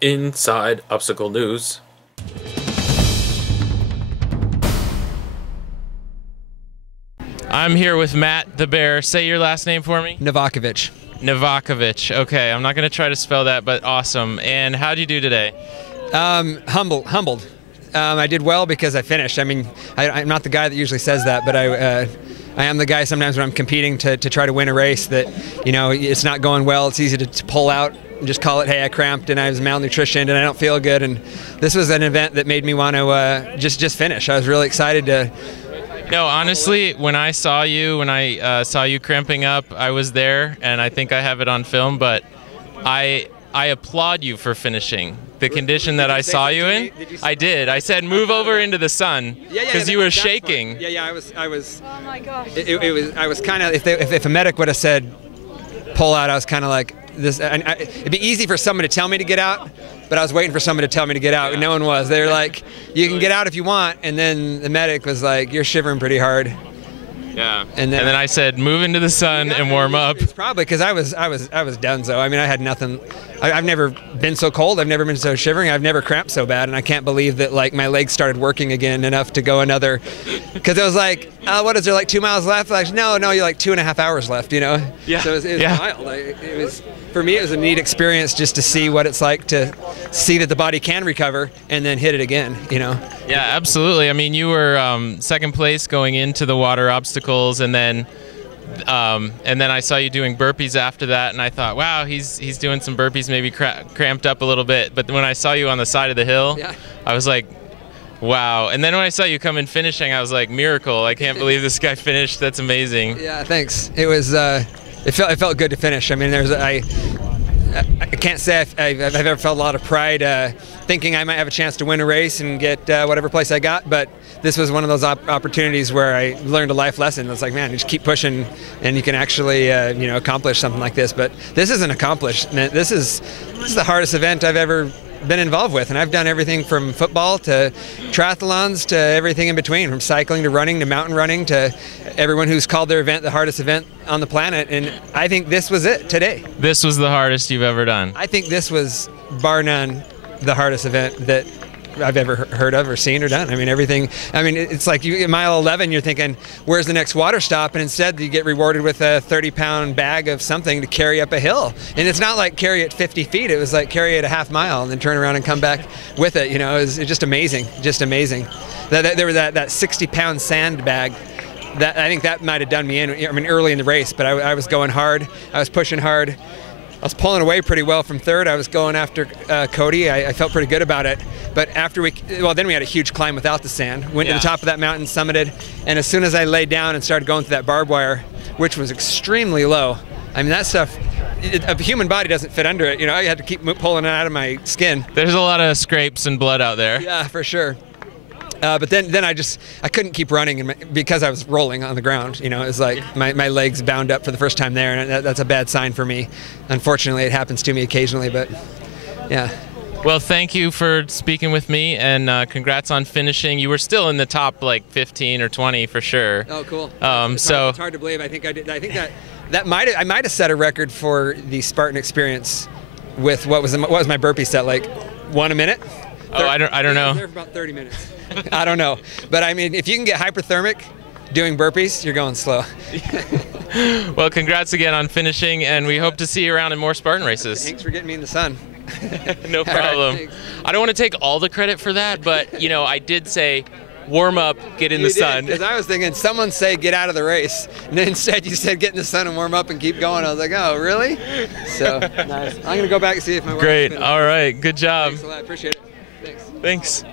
Inside Obstacle News. I'm here with Matt the Bear. Say your last name for me. Novakovich. Novakovich. Okay, I'm not going to try to spell that, but awesome. And how'd you do today? Humbled. I did well because I finished. I mean, I'm not the guy that usually says that, but I am the guy sometimes when I'm competing to try to win a race that, you know, it's not going well. It's easy to pull out and just call it, hey, I cramped and I was malnutritioned and I don't feel good. And this was an event that made me want to just finish. I was really excited to. No, honestly, when I saw you cramping up, I was there, and I think I have it on film, but I applaud you for finishing. The condition that I saw you in, I did. I said, move over into the sun, because you were shaking. Yeah, I was. Oh my gosh. I was kind of, if a medic would have said, pull out, I was kind of like, this. It'd be easy for someone to tell me to get out, but I was waiting for someone to tell me to get out, and no one was. They were like, you can get out if you want, and then the medic was like, you're shivering pretty hard. Yeah. And then I said, move into the sun and warm up. It's probably because I was done. So I mean, I had nothing. I've never been so cold. I've never been so shivering. I've never cramped so bad, and I can't believe that like my legs started working again enough to go another. Because it was like, what is there, like 2 miles left? Like, no, you're like 2.5 hours left. You know. Yeah. So it was wild. It was, for me, it was a neat experience just to see what it's like to see that the body can recover and then hit it again. You know. Yeah, absolutely. I mean, you were second place going into the water obstacles, and then I saw you doing burpees after that, and I thought, wow, he's doing some burpees, maybe cramped up a little bit. But when I saw you on the side of the hill, I was like, wow. And then when I saw you come in finishing, I was like, miracle! I can't believe this guy finished. That's amazing. Yeah, thanks. It was. It felt good to finish. I mean, I can't say I've ever felt a lot of pride thinking I might have a chance to win a race and get whatever place I got, but this was one of those opportunities where I learned a life lesson. It's like, man, you just keep pushing and you can actually accomplish something like this. But this is an accomplishment. This is the hardest event I've ever been involved with, and I've done everything from football to triathlons to everything in between, from cycling to running to mountain running to everyone who's called their event the hardest event on the planet, and I think this was it today. This was the hardest you've ever done? I think this was, bar none, the hardest event that I've ever heard of or seen or done. I mean, everything. I mean, it's like you, at mile 11, you're thinking, where's the next water stop? And instead, you get rewarded with a 30-pound bag of something to carry up a hill. And it's not like carry it 50 feet. It was like carry it a half mile and then turn around and come back with it. You know, it was just amazing, just amazing. There was that 60-pound sand bag. That, I think that might have done me in. I mean, early in the race, but I was going hard. I was pushing hard. I was pulling away pretty well from third. I was going after Cody. I felt pretty good about it. But after then we had a huge climb without the sand. Went to the top of that mountain, summited, and as soon as I laid down and started going through that barbed wire, which was extremely low, I mean, that stuff, a human body doesn't fit under it. You know, I had to keep pulling it out of my skin. There's a lot of scrapes and blood out there. Yeah, for sure. But then I couldn't keep running because I was rolling on the ground. You know, it was like my legs bound up for the first time there, and that's a bad sign for me. Unfortunately, it happens to me occasionally, but yeah. Well, thank you for speaking with me, and congrats on finishing. You were still in the top like 15 or 20 for sure. Oh, cool. It's hard to believe. I think I did. I think that might have set a record for the Spartan experience with what was my burpee set, like 1 a minute. Oh, I don't know. There for about 30 minutes. I don't know, but I mean, if you can get hypothermic doing burpees, you're going slow. Well, congrats again on finishing, and we hope to see you around in more Spartan races. Thanks for getting me in the sun. No problem. Right, I don't want to take all the credit for that, but you know, I did say warm up, get in the sun. Because I was thinking, someone say get out of the race, and then instead you said get in the sun and warm up and keep going. I was like, oh, really? So nice. I'm gonna go back and see if my Great. All right. Good job. Thanks a lot. Appreciate it. Thanks. Thanks.